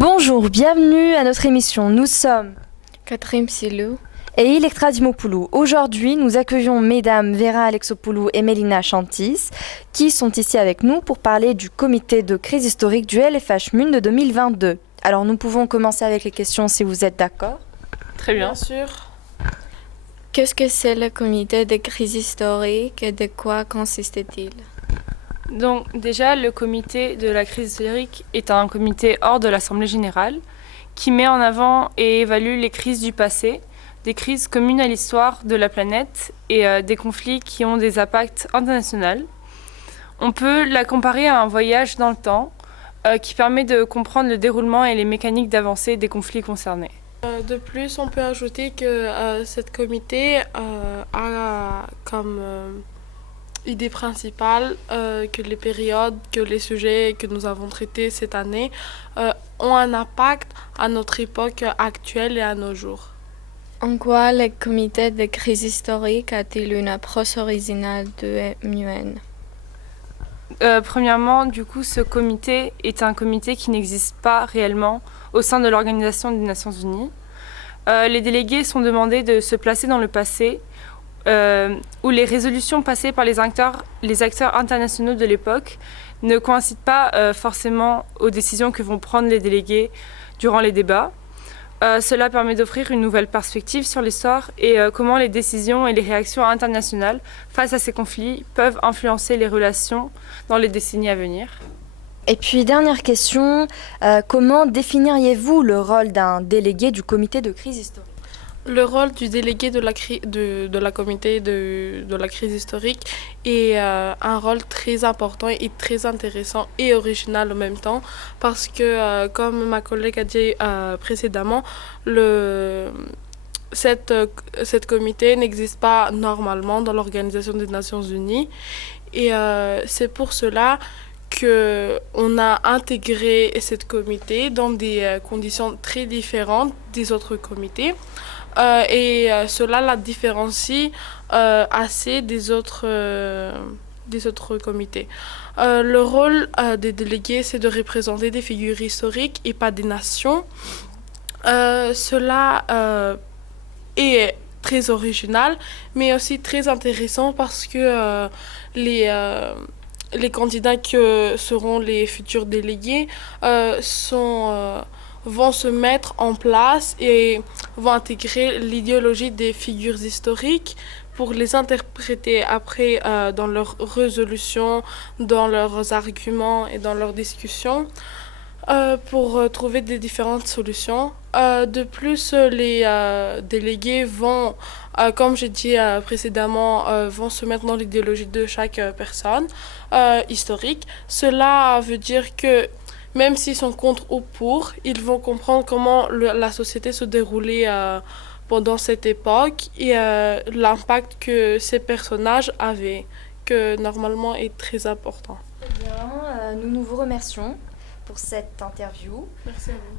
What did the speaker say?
Bonjour, bienvenue à notre émission. Nous sommes Catherine Psylou et Electra Dimopoulou. Aujourd'hui, nous accueillons mesdames Vera Alexopoulou et Mélina Chantis qui sont ici avec nous pour parler du comité de crise historique du LFH MUN de 2022. Alors nous pouvons commencer avec les questions si vous êtes d'accord. Très bien. Bien sûr. Qu'est-ce que c'est le comité de crise historique et de quoi consiste-t-il? Donc déjà, le comité de la crise historique est un comité hors de l'Assemblée générale qui met en avant et évalue les crises du passé, des crises communes à l'histoire de la planète et des conflits qui ont des impacts internationaux. On peut la comparer à un voyage dans le temps qui permet de comprendre le déroulement et les mécaniques d'avancée des conflits concernés. De plus, on peut ajouter que cette comité a comme idée principale que les périodes, que les sujets que nous avons traités cette année ont un impact à notre époque actuelle et à nos jours. En quoi le comité de crise historique a-t-il une approche originale de MUN? Premièrement, du coup, ce comité est un comité qui n'existe pas réellement au sein de l'Organisation des Nations Unies. Les délégués sont demandés de se placer dans le passé, où les résolutions passées par les acteurs internationaux de l'époque ne coïncident pas forcément aux décisions que vont prendre les délégués durant les débats. Cela permet d'offrir une nouvelle perspective sur l'histoire et comment les décisions et les réactions internationales face à ces conflits peuvent influencer les relations dans les décennies à venir. Et puis dernière question, comment définiriez-vous le rôle d'un délégué du comité de crise historique ? Le rôle du délégué de la comité de la crise historique est un rôle très important et très intéressant et original en même temps parce que, comme ma collègue a dit précédemment, cette comité n'existe pas normalement dans l'Organisation des Nations Unies et c'est pour cela qu'on a intégré cette comité dans des conditions très différentes des autres comités. Cela la différencie assez des autres comités. Le rôle des délégués, c'est de représenter des figures historiques et pas des nations. Cela est très original, mais aussi très intéressant parce que les candidats que seront les futurs délégués vont se mettre en place et vont intégrer l'idéologie des figures historiques pour les interpréter après dans leurs résolutions, dans leurs arguments et dans leurs discussions pour trouver des différentes solutions. De plus, les délégués vont, comme j'ai dit précédemment, vont se mettre dans l'idéologie de chaque personne historique. Cela veut dire que même s'ils sont contre ou pour, ils vont comprendre comment la société se déroulait pendant cette époque et l'impact que ces personnages avaient, que normalement est très important. Très bien, nous vous remercions pour cette interview. Merci à vous.